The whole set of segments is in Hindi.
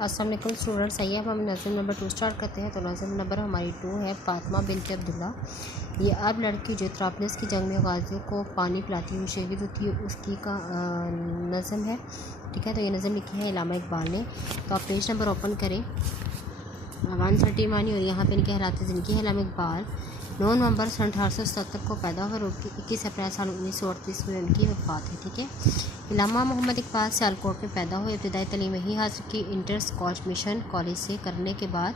अस्सलाम वालेकुम स्टूडेंट्स। आइए अब हम नज़म नंबर 2 स्टार्ट करते हैं। तो नज़म नंबर हमारी 2 है फ़ातिमा बिन्त अब्दुल्ला। ये अब लड़की जो त्राबलस की जंग में गाज़ियों को पानी पिलाती हुई शहीद होती है उसकी का नज़म है। ठीक है, तो ये नज़म लिखी है इलामा इकबाल ने। तो आप पेज नंबर ओपन करें 131 और यहाँ पे इनके हालात ज़िंदगी है। इलामा इकबाल 9 नवंबर सन 1877 को पैदा हुए और 21 अप्रैल साल 1938 में उनकी वफ़ात है। ठीक है, इलामा मोहम्मद इकबाल सियालकोट में पैदा हुए। इब्तदाई तालीम यही हासिल की इंटर स्कॉच मिशन कॉलेज से करने के बाद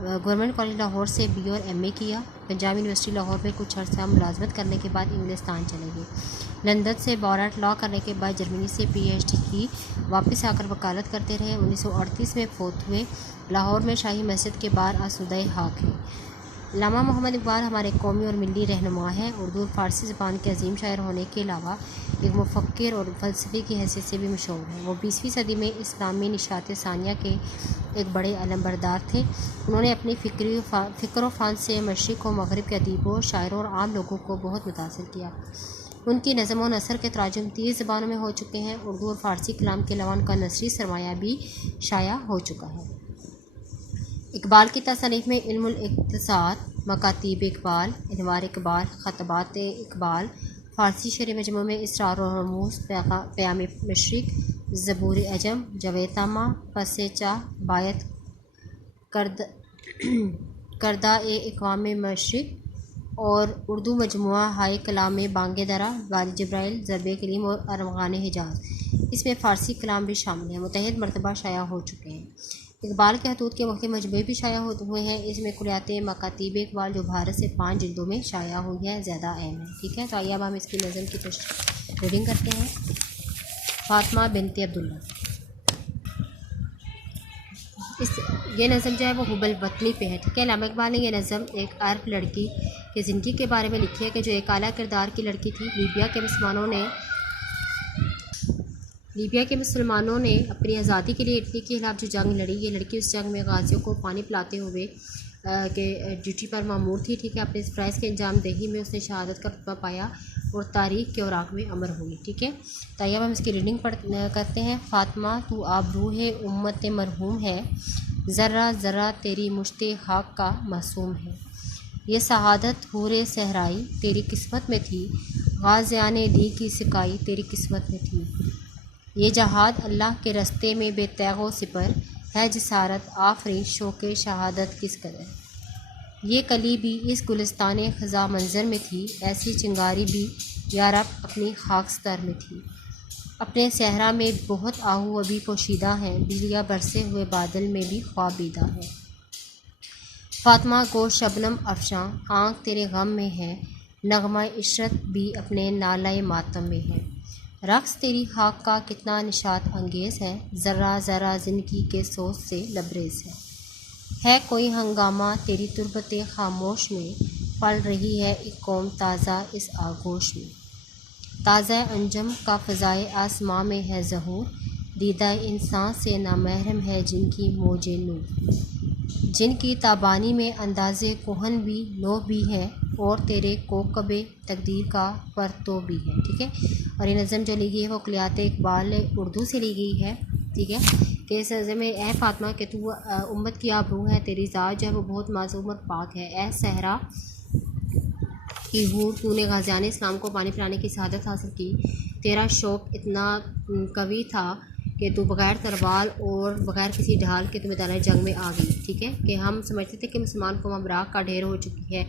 गवर्नमेंट कॉलेज लाहौर से बी और एमए किया। पंजाब यूनिवर्सिटी लाहौर में कुछ अर्सा मुलाजमत करने के बाद इंग्लिस्तान चले गए। लंदन से बारात लॉ करने के बाद जर्मनी से पीएचडी की, वापस आकर वकालत करते रहे। 1938 में फोत हुए। लाहौर में शाही मस्जिद के बाहर आसूदा हाक है। इलामा मोहम्मद इकबाल हमारे कौमी और मिली रहनुमा हैं। उर्दू और फ़ारसी ज़बान के अजीम शायर होने के अलावा एक मुफक्किर और फ़लसफ़ी की हैसियत से भी मशहूर हैं। वो 20वीं सदी में इस्लामी निशात सानिया के एक बड़े अलमबरदार थे। उन्होंने अपनी फ़िक्र व फ़न से मशरिक़ व मग़रिब के अदीबों, शायरों और आम लोगों को बहुत मुतासिर किया। उनकी नज़म व नसर के तराजुम 30 ज़बानों में हो चुके हैं। उर्दू और फ़ारसी कलाम के अलावा उनका नसरी सरमाया भी शाया हो चुका है। इकबाल की तसनीफ़ में इल्मुल इक़्तिसाद, मकातीब इकबाल, इनवार इकबाल, ख़तबात इकबाल, फ़ारसी शेर मजमू में इसरार और रमूज़, क़याम मशरिक़, ज़बूर अजम, जवेतनामा, पसे चाह, बायत करदा इक़वाम मशरिक़ और उर्दू मजमुआ हाय कलाम में बांगे दरा, वाली जब्राइल, ज़रबे करीम और अरमग़ान हिजाज़। इसमें फ़ारसी कलाम भी शामिल हैं। मुतअद्दिद मरतबा शाया हो चुके हैं। इकबाल के हदूद के मुख्तलिफ मजमूए भी शाया हुए हैं। इसमें कुलियात मकातीब इकबाल जो भारत से 5 जिल्दों में शाया हुई है, ज़्यादा अहम है। ठीक है, तो आइए अब हम इसकी नज़म की रीडिंग करते हैं। फ़ातिमा बिन्त अब्दुल्ला। ये नज़म जो है वो हुबल वतनी पे है। ठीक है, इलामा इकबाल ने यह नज़म एक अरब लड़की की ज़िंदगी के बारे में लिखी है कि जो एक आला किरदार की लड़की थी। लीबिया के मुसलमानों ने अपनी आज़ादी के लिए इटली के खिलाफ जो जंग लड़ी, ये लड़की उस जंग में गाज़ियों को पानी पिलाते हुए के ड्यूटी पर मामूर थी। ठीक है, अपने इस फ़राइज़ के अंजाम दही में उसने शहादत का रुतबा पाया और तारीख़ के औराक़ में अमर हुई। ठीक है, तो आइए अब हम इसकी रीडिंग करते हैं। फ़ातिमा तू आबरू है उम्मत मरहूम है, ज़र्रा ज़र्रा तेरी मुश्ते खाक का मासूम है। ये शहादत हूरे सहराई तेरी किस्मत में थी, गाज़ियाने दी की सिकाई तेरी किस्मत में थी। ये जहाद अल्लाह के रस्ते में बेतैगो सिपर है, जसारत आफरी शौक़े शहादत किस कदर। ये कली भी इस गुलिस्तान ख़ज़ा मंज़र में थी, ऐसी चिंगारी भी यारब अपनी खाकस्तर में थी। अपने सहरा में बहुत आहू अभी पोशीदा हैं, बिजलियाँ बरसे हुए बादल में भी ख्वाब बीदा है। फ़ातिमा को शबनम अफ़शां आँख तेरे गम में है, नग़मा इशरत भी अपने नालाए मातम में है। रक़्स तेरी खाक का कितना निशात अंगेज़ है, ज़र्रा ज़र्रा ज़िंदगी के सोच से लबरेज़ है कोई हंगामा तेरी तुरबते खामोश में, पल रही है एक कौम ताज़ा इस आगोश में। ताज़ा अंजम का फ़ज़ाए आसमां में है ज़हूर, दीदा इंसान से नामहरम है जिनकी मौजे नूर। जिनकी ताबानी में अंदाज़े कोहन भी नो भी है, और तेरे कोकबे तकदीर का परतो भी है। ठीक है, और ये नज़म जो ली गई है वो कुलियात इकबाल उर्दू से ली गई है। ठीक है, कि इस नज़म में ए फ़ातिमा के तू उम्मत की आबरू है, तेरी ज़ात जो है वो बहुत मासूम और पाक है। ए सहरा की हूर तूने गाज़ियान इस्लाम को पानी पिलाने की शहादत हासिल की। तेरा शौक़ इतना कवी था कि तू बग़ैर तलवार और बग़ैर किसी ढाल के तू मैदान जंग में आ गई। ठीक है, कि हम समझते थे कि मुसलमान कौम राख का ढेर हो चुकी है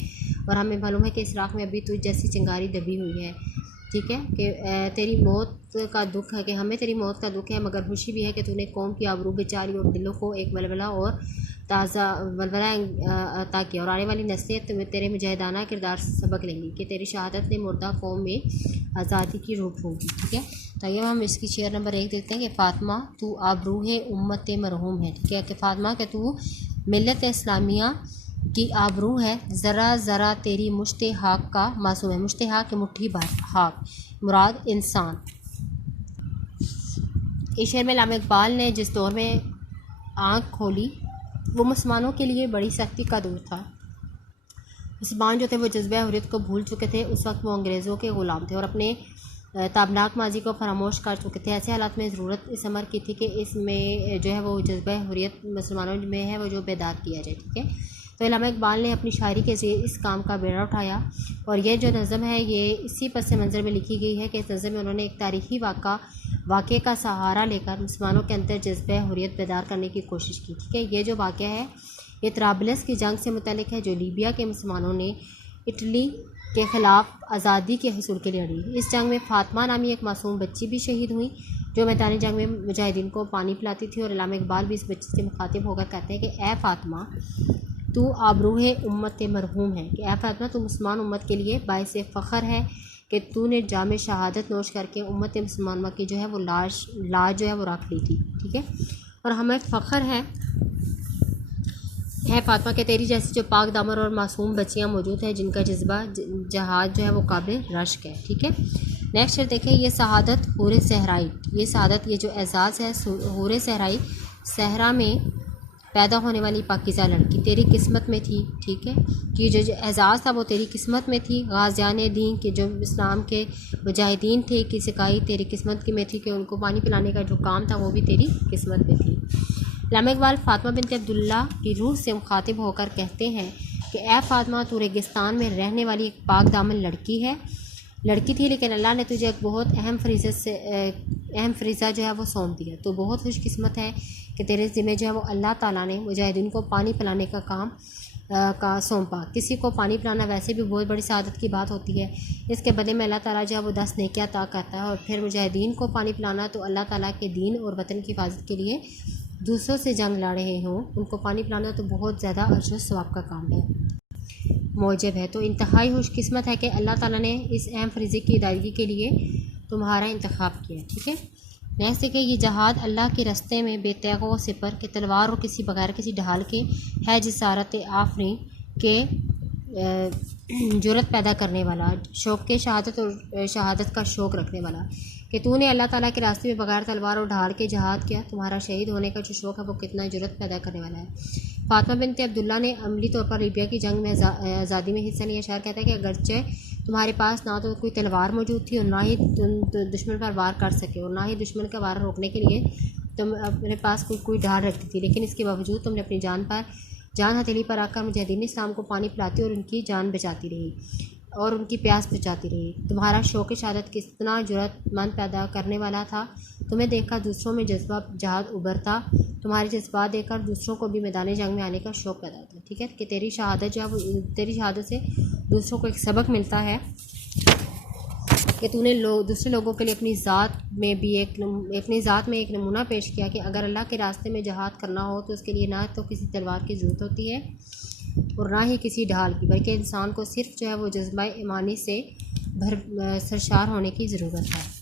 और हमें मालूम है कि इस राख में अभी तुझ जैसी चिंगारी दबी हुई है। ठीक है, कि तेरी मौत का दुख है, कि हमें तेरी मौत का दुख है, मगर खुशी भी है कि तूने कौम की आबरू बेचारी और दिलों को एक वलवला और ताज़ा वलवला अता किया, और आने वाली नस्लें तेरे मुजाहिदाना किरदार से सबक लेंगी कि तेरी शहादत ने मुर्दा कौम में आज़ादी की रूप होगी। ठीक है, तो ये हम इसकी शेयर नंबर 1 देखते हैं कि फ़ातिमा तू आबरू है उम्मत मरहूम है। ठीक है, कि फ़ातिमा के तू मिल्लत इस्लामिया की आबरू है, ज़रा ज़रा तेरी मुश्ते हाक का मासूम है। मुश्ते हाक मुट्ठी भर, हाक मुराद इंसान। इस शेर में इलामा इकबाल ने जिस दौर में आँख खोली वो मुसलमानों के लिए बड़ी सख्ती का दौर था। मुसलमान जो थे वो जज्बा हुर्रियत को भूल चुके थे। उस वक्त वो अंग्रेज़ों के ग़ुलाम थे और अपने ताबनाक माजी को फरामोश कर चुके थे। ऐसे हालात में ज़रूरत इस अमर की थी कि इसमें जो है वो जज्बा हुर्रियत मुसलमानों में है वो जो बेदार किया जाए। ठीक है, तो अल्लामा इकबाल ने अपनी शायरी के ज़रिए इस काम का बेड़ा उठाया और ये जो नज़म है ये इसी पस मंज़र में लिखी गई है कि इस नज़म में उन्होंने एक तारीख़ी वाक़े का सहारा लेकर मुसलमानों के अंदर जज्बा हुर्रियत बेदार करने की कोशिश की। ठीक है, ये जो वाक़या है ये तराबलस की जंग से मुतल्लिक़ है जो लीबिया के मुसलमानों ने इटली के ख़िलाफ़ आज़ादी के हसूल के लिए लड़ी। इस जंग में फ़ातिमा नामी एक मासूम बच्ची भी शहीद हुई जो मैदानी जंग में मुजाहिदीन को पानी पिलाती थी। और अल्लामा इकबाल भी इस बच्ची से मुखातिब होकर कहते हैं कि ए फ़ातिमा तू आबरूहे उम्मत मरहूम है, कि ए फ़ातिमा तू मुसलमान उम्मत के लिए बाइस फ़ख्र है कि तूने जाम शहादत नोश करके उम्मत मुसलमान की जो है वो लाज जो है वो रख ली थी। ठीक है, और हमें फ़ख्र है फ़ातिमा के तेरी जैसी जो पाक दामर और मासूम बच्चियाँ मौजूद हैं जिनका जज्बा जहाद जो है वो काबिल रश्क है। ठीक है, नेक्स्ट देखें ये शहादत हूरे सहराई, ये शहादत ये जो एजाज़ है हूरे सहराई सहरा में पैदा होने वाली पाकीज़ा लड़की तेरी किस्मत में थी। ठीक है, कि जो एजाज़ था वो तेरी किस्मत में थी। गाज़ियान दीन के जो इस्लाम के मुजाहिदीन थे की सिकाई तेरी किस्मत की में थी कि उनको पानी पिलाने का जो काम था वो भी तेरी किस्मत में थी। अल्लामा इकबाल फ़ातिमा बिन्त अब्दुल्ला की रूह से मुखातिब होकर कहते हैं कि ए फ़ातिमा तू रेगिस्तान में रहने वाली एक पाक दामन लड़की थी लेकिन अल्लाह ने तुझे एक बहुत अहम फ़रीज़ा जो है वो सौंप दिया। तो बहुत खुशकिस्मत है कि तेरे ज़िम्मे जो है वो अल्लाह ताला ने मुजाहिदीन को पानी पिलाने का काम का सौंपा। किसी को पानी पिलाना वैसे भी बहुत बड़ी सआदत की बात होती है। इसके बदले में अल्लाह ताला जो है वो 10 नेकियां अता करता है। और फिर मुजाहिदीन को पानी पिलाना तो अल्लाह ताला के दीन और वतन की हिफाजत के लिए दूसरों से जंग लड़ रहे हों उनको पानी पिलाना तो बहुत ज़्यादा अजर सवाब का काम है, मौजब है। तो इंतहाई खुशकिस्मत है कि अल्लाह ताला ने इस अहम फरीज़े की अदायगी के लिए तुम्हारा इंतखाब किया। ठीक है, नेक्स्ट देखिए ये जहाद अल्लाह के रास्ते में बेतैगो सिपर के तलवार और किसी बगैर किसी ढाल के है जिसारत आफरी के जुरत पैदा करने वाला, शौक़ के शहादत का शौक़ रखने वाला, कि तूने अल्लाह ताला के रास्ते में बगैर तलवार और ढाल के जहाद किया। तुम्हारा शहीद होने का जो शौक़ है वो कितना जुरत पैदा करने वाला है। फ़ातिमा बिन्त अब्दुल्ला ने अमली तौर पर लीबिया की जंग में आज़ादी में हिस्सा लिया। शायर कहता है कि अगरचे तुम्हारे पास ना तो कोई तलवार मौजूद थी और ना ही तुम दुश्मन पर वार कर सके और ना ही दुश्मन का वार रोकने के लिए तुम अपने पास कोई ढाल रखती थी, लेकिन इसके बावजूद तुमने अपनी जान हथेली पर आकर मुजाहिदीन इस्लाम को पानी पिलाती और उनकी जान बचाती रही और उनकी प्यास बुझाती रही। तुम्हारा शौक़ शहादत कितना जुर्रतमंद पैदा करने वाला था। तुम्हें देखकर दूसरों में जज्बा जहाद उभरता, तुम्हारे जज्बात देखकर दूसरों को भी मैदान जंग में आने का शौक़ पैदा होता। ठीक है, कि तेरी शहादत जो है तेरी शहादत से दूसरों को एक सबक मिलता है कि तूने दूसरे लोगों के लिए अपनी ज़ात में एक नमूना पेश किया कि अगर अल्लाह के रास्ते में जहाद करना हो तो उसके लिए ना तो किसी तलवार की ज़रूरत होती है और ना ही किसी ढाल की, बल्कि इंसान को सिर्फ जो है वो जज्बा ईमानी से सरशार होने की ज़रूरत है।